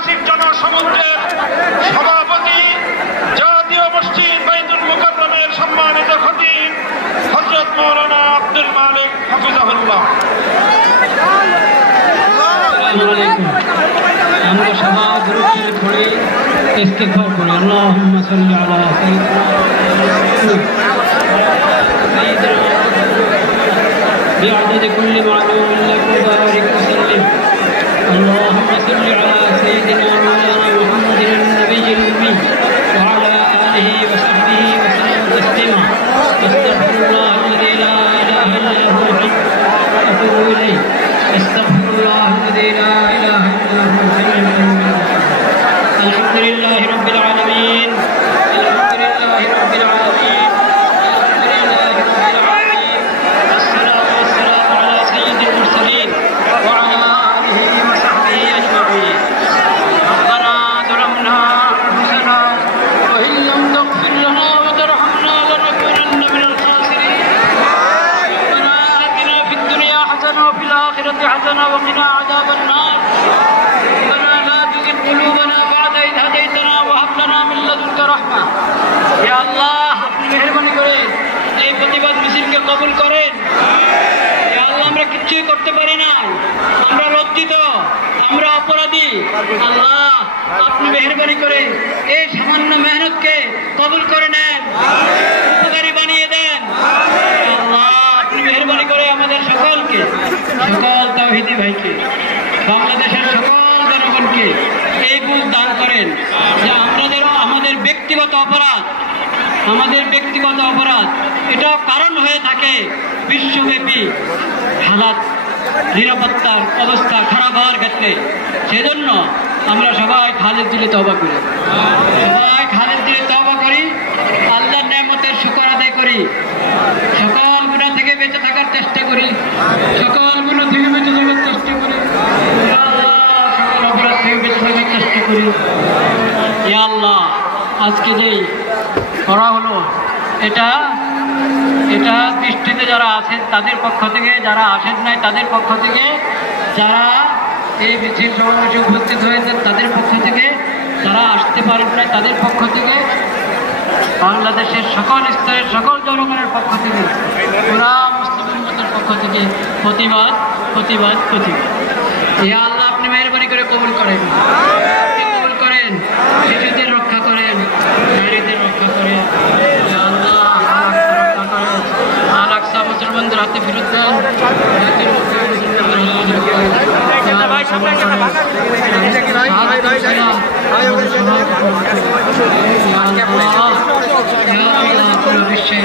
বার্ষিক জনসমুদ্রের সভাপতি জাতীয় মসজিদ বাইতুল মুকাররমের সম্মানিত খতিব হযরত মাওলানা আব্দুল মালিক হাফিজাহুল্লাহ। আমরা সবাই দুরূদ পড়ে ইস্তিগফার করি। আল্লাহুম্মা সাল্লি আলা সাইয়্যিদিনা بعدد كل معلوم لك وبارك وسلم. اللهم صل على سيدنا مولانا محمد النبي الأمي وعلى آله وصحبه وسلم تسليما. استغفر الله الذي لا إله إلا هو الحي وأتوب إليه. استغفر الله الذي لا إله إلا هو الحي القيوم. الحمد لله رب العالمين. الحمد لله رب العالمين. حسنة وقنا عذاب النار. ربنا لا تزغ قلوبنا بعد إذ هديتنا وهب لنا من لدنك رحمة. يا الله আপনি মেহেরবানি করে এই প্রতিবাদ মিছিলকে কবুল করেন। ইয়া আল্লাহ আমরা কিছুই করতে পারি না, আমরা লজ্জিত, আমরা অপরাধী। আল্লাহ আপনি মেহেরবানি করে এই সামান্য মেহনতকে কবুল করে নেন, উপকারী বানিয়ে দেন। আল্লাহ আপনি মেহেরবানি করে আমাদের সকলকে, সকল তাওহীদি ভাইকে, বাংলাদেশের সকল জনগণকে এই বুঝ দান করেন যে আমাদের ব্যক্তিগত অপরাধ এটাও কারণ হয়ে থাকে বিশ্বব্যাপী হালাত নিরাপত্তার অবস্থা খারাপ হওয়ার ক্ষেত্রে। সেজন্য আমরা সবাই খালেদ দিলে তওবা করি, আল্লাহর নেয়ামতের শুকর আদায় করি, সকল গুনাহ থেকে বেঁচে থাকার চেষ্টা করি, সকল গুনাহ থেকে বেঁচে থাকার চেষ্টা করি, সকল অপরাধ থেকে বেঁচে থাকার চেষ্টা করি। ইয়া আল্লাহ আজকে যেই করা হলো এটা দৃষ্টিতে যারা আছেন তাদের পক্ষ থেকে, যারা আসেন নাই তাদের পক্ষ থেকে, যারা এই মিছিল সমাবেশে উপস্থিত হয়েছেন তাদের পক্ষ থেকে, যারা আসতে পারেন নাই তাদের পক্ষ থেকে, বাংলাদেশের সকল স্তরের সকল জনগণের পক্ষ থেকে, পুরা মুসলিম উম্মতের পক্ষ থেকে প্রতিবাদ। ইয়া আল্লাহ আপনি মেহেরবানি করে কবুল করেন, শিশুদের রক্ষা করেন, নারীদের রক্ষা করেন। ইয়া আল্লাহ রক্ষা করেন, আল-আকসা মুসলমানদের হাতে ফেরত দেন, জাতির